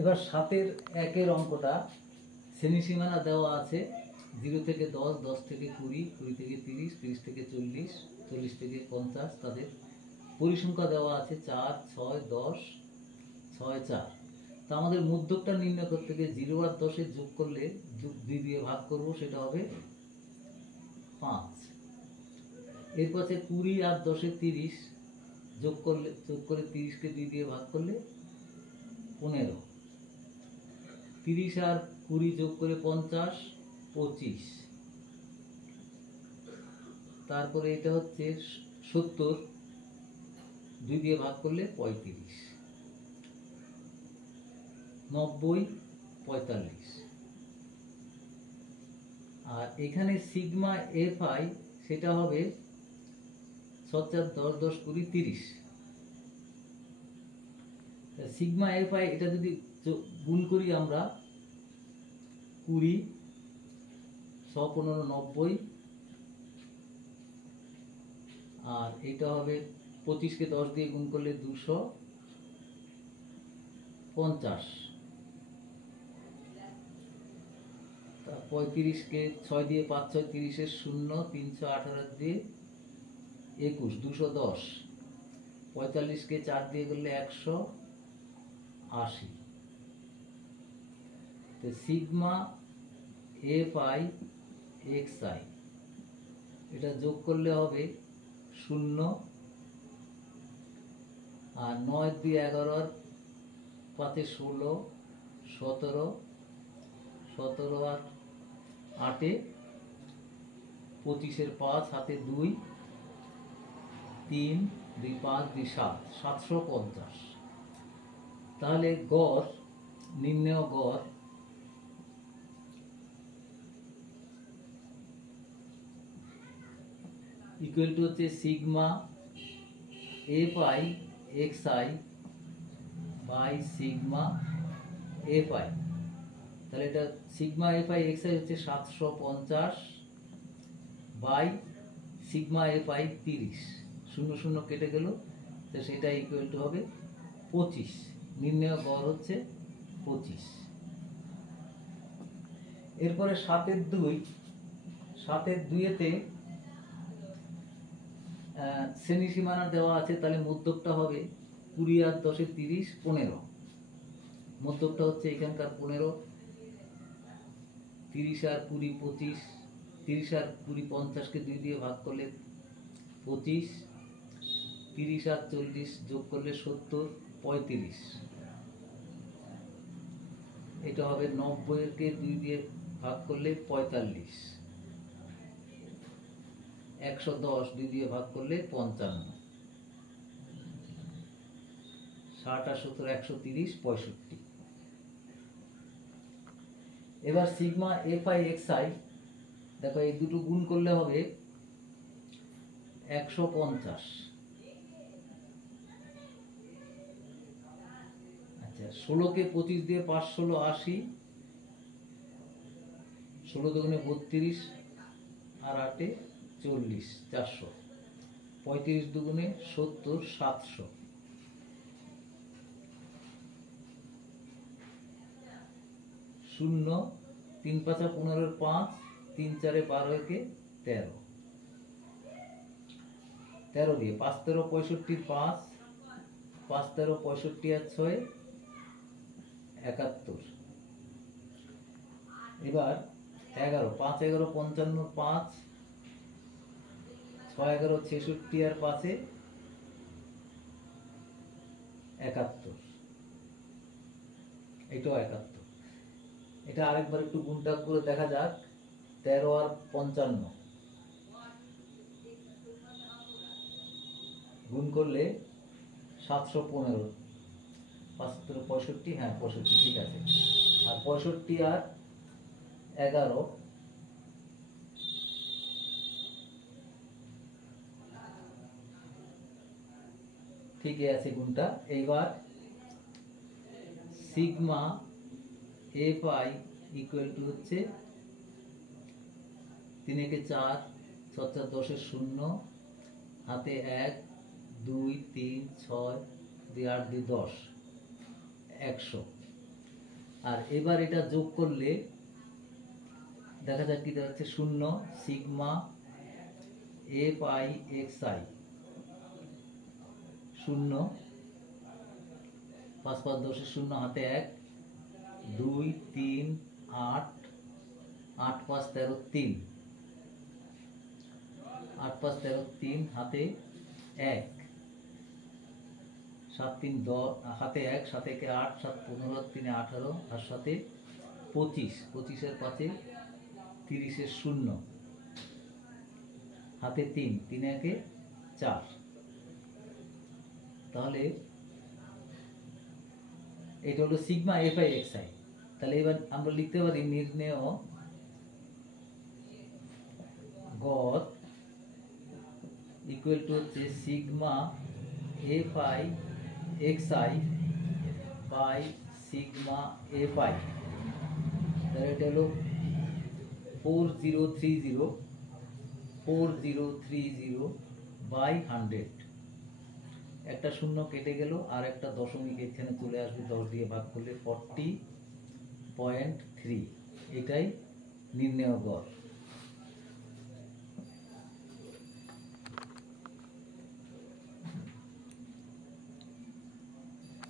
এবার 7-এর 1-এর অঙ্কটা শ্রেণীসীমানা দেওয়া আছে 0 থেকে 10, 10 থেকে 20, 20 থেকে 30, 30 থেকে 40, 40 থেকে 50। তাদের পরিসংখ্যা দেওয়া আছে 4, 6, 10, 6, 4। তা আমাদের মধ্যকটা নির্ণয় করতে গিয়ে 0 আর 10-এর যোগ করলে 2 দিয়ে ভাগ করব, সেটা হবে 5। এরপর 20 আর 10-এ 30 যোগ করে 30-কে 2 দিয়ে ভাগ করলে 15। 30 আর 20 যোগ করে 50, 25। তারপরে এটা হচ্ছে 70, 2 দিয়ে ভাগ করলে 35। 90, 45। আর এখানে সিগমা এফ আই সেটা হবে 7, 10, 10, 20, 30। সিগমা এফ আই এটা যদি গুণ করি আমরা 20, 100, 15, 90। আর এটা হবে 25-কে 10 দিয়ে গুণ করলে 250। 35-কে 6 দিয়ে 5, 6, 30-এর 0, 318 দিয়ে 21, 210। 45-কে 4 দিয়ে করলে 180। তো sigma F I X I এটা যোগ করলে হবে 0। আর 9, 2, 11, আর 5, 16, 17, 17 আর 8, 25-এর 5, হাতে 2, 3, 2, 5, 2, 7, 750। তাহলে গড় নির্ণয় গড় ইকুয়াল টু হচ্ছে sigma F I X I by sigma F I. তাহলে এটা sigma F I X I হচ্ছে 750 বাই সিগমা এফ আই 30, 0, 0 কেটে গেল, তো সেটা ইকুয়াল টু হবে 25। নির্ণয় গড় হচ্ছে 25। এরপরে 7-এর 2, 7-এর 2-এতে শ্রেণী সীমানা দেওয়া আছে, তাহলে মধ্যকটা হবে 20 আর 10-এ 30, 15। মধ্যকটা হচ্ছে এখানকার 15। 30 আর 20, 25। 30 আর 20, 50-কে 2 দিয়ে ভাগ করলে 25। 30 আর 40 যোগ করলে 70, 35। এটা হবে 90-কে 2 দিয়ে ভাগ করলে 45। 110, 2 দিয়ে ভাগ করলে 55। 60 আর 70, 130, 65। এবার sigma F I X I দেখো, এই দুটো গুণ করলে হবে 150। আচ্ছা, 16-কে 25 দিয়ে 5, 16, 80। 16 দুগুণে 32 আর 8-এ 40, 400। 35 দুগুণে 70, 700। 0, 3, 5, 15-এর 5, 3, 4, 12-কে 13। 13 দিয়ে 5, 13, 65, 5, 5, 13, 65 আর 6, 71। এবার 11, 5, 11, 55, 5, 6, 11, 66 আর 5-এ 71। এটাও 71। এটা আরেকবার একটু গুণটা করে দেখা যাক। 13 আর 55 গুণ করলে 715। 5, 65, হ্যাঁ 65, ঠিক আছে। আর 65 আর 11 ঠিকই আছে গুণটা। এইবার sigma F I equal to হচ্ছে 3-একে 4, 6, 4, 10-এর 0, হাতে 1, 2, 3, 6, 2, 8, 2, 10, 100। আর এবার এটা যোগ করলে দেখা যাক কি দাঁড়াচ্ছে, 0 sigma F I X I, 0 5 5 10 0 হাতে 1 2 3 8 8 5 13 3 8 5 13 3 হাতে 1 7 3 10 হাতে 1 7 1 8 7 15 3 18 আর সাথে 25 25 এর 5 এ 30 এর 0 হাতে 3 3 1 4। তাহলে এটা হলো sigma F I X I. তাহলে এবার আমরা লিখতে পারি নির্ণেয় গড় ইকুয়াল টু হচ্ছে sigma F I X I by sigma F I. তাহলে এটা হলো 4030 বাই 100। একটা শূন্য কেটে গেল আর একটা দশমিক এখানে চলে আসবে, 10 দিয়ে ভাগ করলে 40.3। এটাই নির্ণেয় গড়।